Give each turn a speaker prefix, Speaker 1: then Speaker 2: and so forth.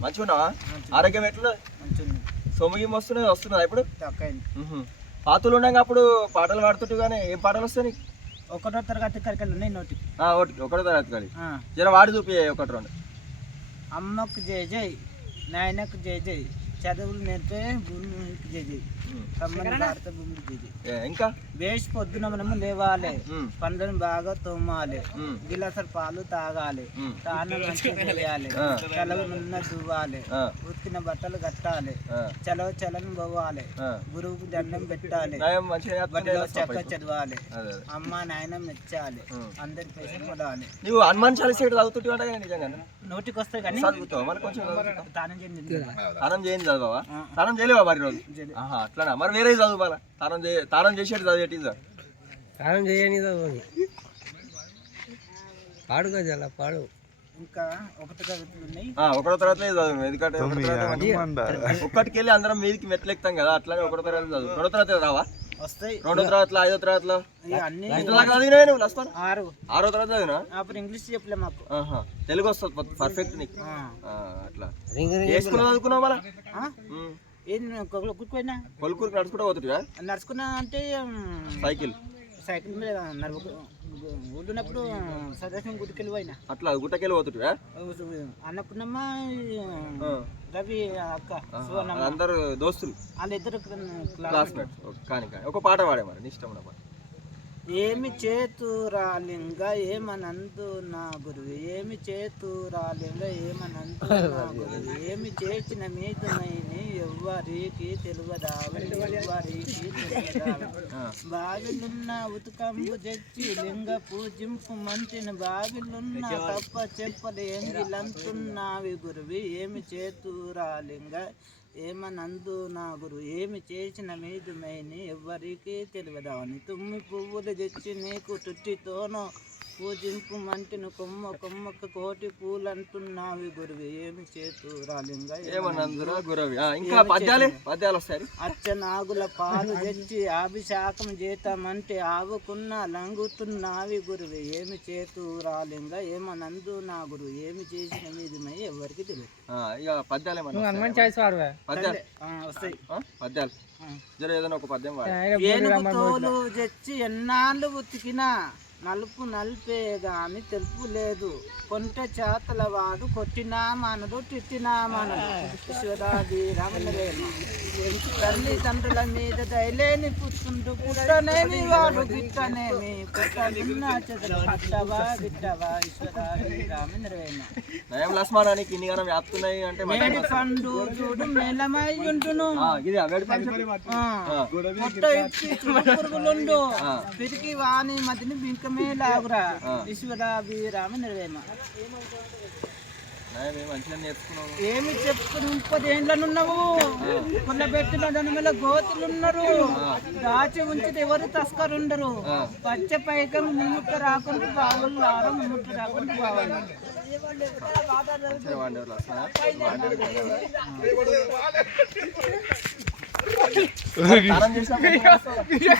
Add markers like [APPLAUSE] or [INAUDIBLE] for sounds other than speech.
Speaker 1: మంచిగా ఆరోగ్యం ఎట్లా గిమ్ము వస్తున్నాయి వస్తున్నదా ఇప్పుడు. పాతులు ఉండగా అప్పుడు పాటలు పాడుతుంటే కానీ ఏం పాటలు వస్తాయి
Speaker 2: ఒకటో తరగతి కరికలు ఉన్నాయి నోటి.
Speaker 1: ఒకటి ఒకటో తరగతి
Speaker 2: ఆ.
Speaker 1: జర వాడి చూపి ఒకటి రెండు.
Speaker 2: అమ్మకు జై జై నాయనకు జై జై. చదువులు నేర్పే భూమికి జై జై
Speaker 1: మ్.
Speaker 2: కమ్మని భారత భూమికి జై జై
Speaker 1: ఏ, ఇంకా
Speaker 2: వేసి పొద్దున మనము లేవాలి. పండ్లను బాగా తోమాలి
Speaker 1: మ్.
Speaker 2: గిలాసరు పాలు తాగాలి. తాను చేయాలి
Speaker 1: ఆ.
Speaker 2: చలవనున్న దువ్వాలి
Speaker 1: ఆ,
Speaker 2: ఉతికిన బట్టలు కట్టాలి చలవ చలని పోవాలి. గురువుకు దండం పెట్టాలి చక్క. చదవాలి. అమ్మ నాయన మెచ్చాలి. అందరి పైసలు పొలాలి
Speaker 1: నువ్వు హనుమాన్ చాలీసా చదువుతుంటే నిజంగా
Speaker 2: నోటికి వస్తాయి కానీ
Speaker 1: చదువుతావు మరి కొంచెం చదువుతావు.
Speaker 2: తానం చేయండి
Speaker 1: తానం చేయండి చదవవా?
Speaker 2: ఆ.
Speaker 1: తానం చేయలేవా మరి రోజు అట్లానా? మరి వేరే చదువుకోవాలా తానం చే తానం చేసేటి చదివేటి సార్
Speaker 3: కారం చేయని చదవని పాడుగా జల పాడు.
Speaker 2: ఇంకా ఒకటి
Speaker 1: తరగతి చదువు ఎందుకంటే ఒక్కటికి వెళ్ళి అందరం మీదికి మెట్లెక్తాం కదా అట్లానే ఒకటో తరగతి చదువు. రెండో తరగతి రావా?
Speaker 2: వస్తాయి.
Speaker 1: రెండో తరగతిలో ఐదో తరగతిలో?
Speaker 2: అన్ని
Speaker 1: నువ్వు వస్తాను
Speaker 2: ఆరు.
Speaker 1: ఆరో తరగతి చదివినా?
Speaker 2: అప్పుడు ఇంగ్లీష్ చెప్పలే మాకు.
Speaker 1: తెలుగు వస్తుంది పర్ఫెక్ట్ నీకు. అట్లా. ఏ స్కూల్ చదువుకున్నావు మళ్ళా?
Speaker 2: ఏం కూర్చోయినా
Speaker 1: కొలుకూరికి నడుచుకుంటూ పోతుంటివా?
Speaker 2: నడుచుకున్నా అంటే
Speaker 1: సైకిల్.
Speaker 2: సైకిల్ మీద నడుపు ఊళ్ళున్నప్పుడు సదస్యం గుడికెళ్ళి పోయినా.
Speaker 1: అట్లా గుట్టకెళ్ళి పోతుంటివా
Speaker 2: అన్నకున్నమ్మా
Speaker 1: ఆ.
Speaker 2: రవి అక్క
Speaker 1: అందరు దోస్తులు?
Speaker 2: వాళ్ళిద్దరు క్లాస్
Speaker 1: క్లాస్మేట్స్ కానీ కానీ. ఒక పాట పాడే మరి నీ ఇష్టం పాట.
Speaker 2: ఏమి చేతురాలింగ ఏమనందు నా గురువు? ఏమి చేతురాలింగ ఏమనందు నా [LAUGHS] గురువు? ఏమి చేసిన మీదుమైని ఎవ్వరికి తెలువదావని ఎవ్వరికి. [LAUGHS] బావిలున్న ఉతుకంబు తెచ్చి లింగ పూజింపు మంటిని బావిలున్న తప్ప చెప్పలు ఎంగిలంటున్నావి గురువి. ఏమి చేతురాలింగ? ఏమనందు నా గురు ఏమి చేసిన మీదు ఎవ్వరికీ ఎవ్వరికి తెలియదావని తుమ్మి పువ్వులు తెచ్చి నీకు తుట్టితోనో పూజింపు మంటిని కొమ్మ కొమ్మకు కోటి పూలంటున్నావి గురువి ఏమి చేతురాలింగ
Speaker 1: గురవి? ఇంకా పద్యాలే? పద్యాలు వస్తాయి.
Speaker 2: అచ్చనాగుల పాలు తెచ్చి అభిషేకం చేతామంటే ఆవుకున్న లంగుతున్నావి గురువు ఏమి చేతు రాలింగ ఏమనందు నా గురువు ఏమి చేసిన మీది మై ఎవరికి తెలియదు.
Speaker 1: ఇక పద్యాలు ఏమన్నా
Speaker 3: హనుమాన్ చాయిస్ వాడవా?
Speaker 1: పద్యాలు.
Speaker 2: ఆ, వస్తాయి.
Speaker 1: ఆ, పద్యాలు.
Speaker 2: ఆ.
Speaker 1: జర ఏదైనా ఒక పద్యం వాడు.
Speaker 2: ఏనుగు తోలు తెచ్చి ఎన్నాళ్ళు ఉతికినా నలుపు నలిపే గాని తెలుపు లేదు. కొంట చేతల వాడు కొట్టినా మానడు తిట్టినా మానడు యశోదాది రామనరేమ తల్లి తండ్రుల మీద దయలేని పుట్టుండు పుట్టనేమి వాడు గిట్టనేమి? పుట్టనున్న చెదలు గిట్టవా గిట్టవా? ఈశ్వరాది రామనరేమ
Speaker 1: నయం లస్మానానికి ఇన్ని గానం వ్యాప్తున్నాయి అంటే మరి-
Speaker 2: మేడి పండు చూడు మేలమై ఉండును
Speaker 1: ఆ, ఇది అవేడి పండు.
Speaker 2: ఆ.
Speaker 1: ఆ,
Speaker 2: పొట్ట ఇచ్చి చుడు పురుగులుండు. పిరికి వాణి మదిని బింకమే లాగురా. ఈశ్వరాభి రామ నిర్వేమ ఏమి చెప్పు ముప్పదేండ్లనున్నావు కొన్న పెట్టిన దాని మీద గోతులున్నారు దాచి ఉంచితే ఎవరు తస్కరుండరు? పచ్చ పైకం ముమ్ముట్ట రాకుండా బావులు ఆరం ముమ్ముట్ట రాకుండా బావాలి.